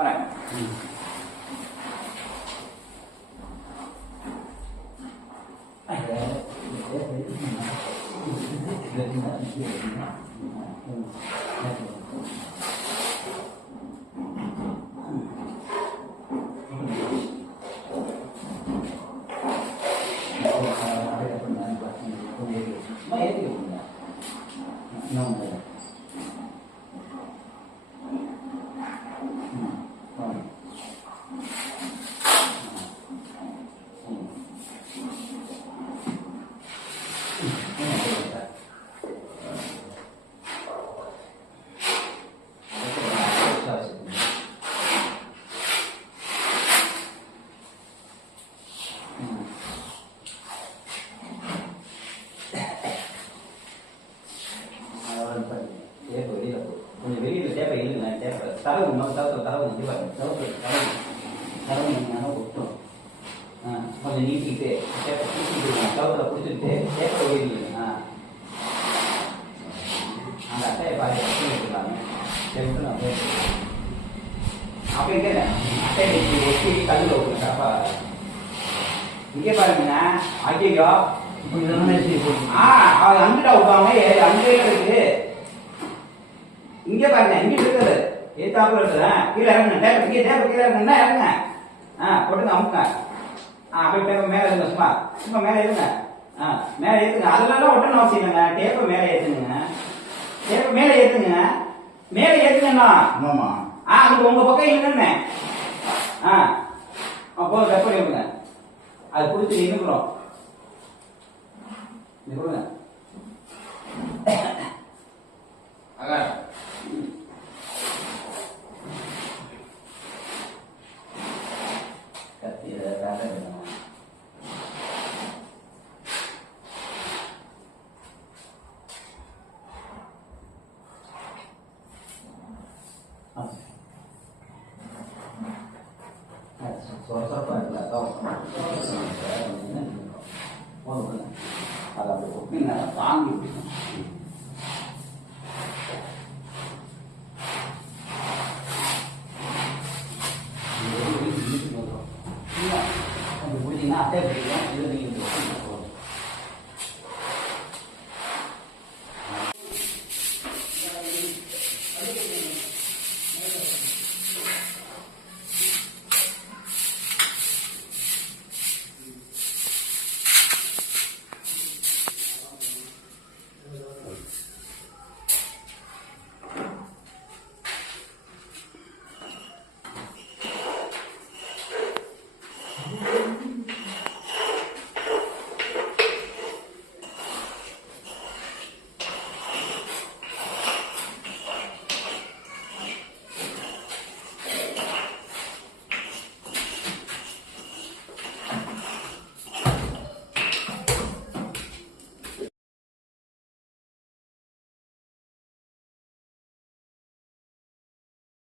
வரேன். கொஞ்சம் வெளியில் தேவை இல்லைங்க தேவை தரவு தரவு இது பாருங்க தரவு நீங்கள் ஒட்டும் கொஞ்சம் நீட்டிக்கிட்டு தேப்பை பிடிச்சிக்கிட்டு தவத்தில் பிடிச்சிக்கிட்டு தேப்பை வெளியில்லைங்க அந்த அட்டையை பார்த்து எடுத்துக்கலாங்க விட்டு நான் போயிட்டு அப்போ இங்கே அட்டையை ஒட்டி கல்லில் விட்டுருக்காப்பா இங்கே பாருங்க ஐயோ அங்கிட்ட விட்டாங்க அங்கே இருக்குது இங்கே பாருங்க இங்கே இருக்குது ஏத்தாப்புல இருக்குதா கீழே இறங்குங்க டேப்பர் இங்கே டேப்பர் கீழே இறங்குன்னா இறங்குங்க போட்டுங்க அமுங்க அப்படியே பேப்பர் மேலே இருங்க சும்மா மேலே இருங்க மேலே ஏற்றுங்க அதெல்லாம் ஒட்டணும் அவசியம் இல்லைங்க டேப்பர் மேலே ஏற்றுங்க டேப்பர் மேலே ஏற்றுங்க மேலே ஏற்றுங்கண்ணா ஆமாம்மா அது உங்க பக்கம் இல்லைன்னு போதும் கட் பண்ணி விடுங்க அது பிடிச்சி நின்றுக்கிறோம் இது கொடுங்க அதை அப்படி ஒப்பிங்க தாங்கி அப்படி பிடிச்சிங்கன்னா அட்டை பிடிக்கும் இது நீங்கள்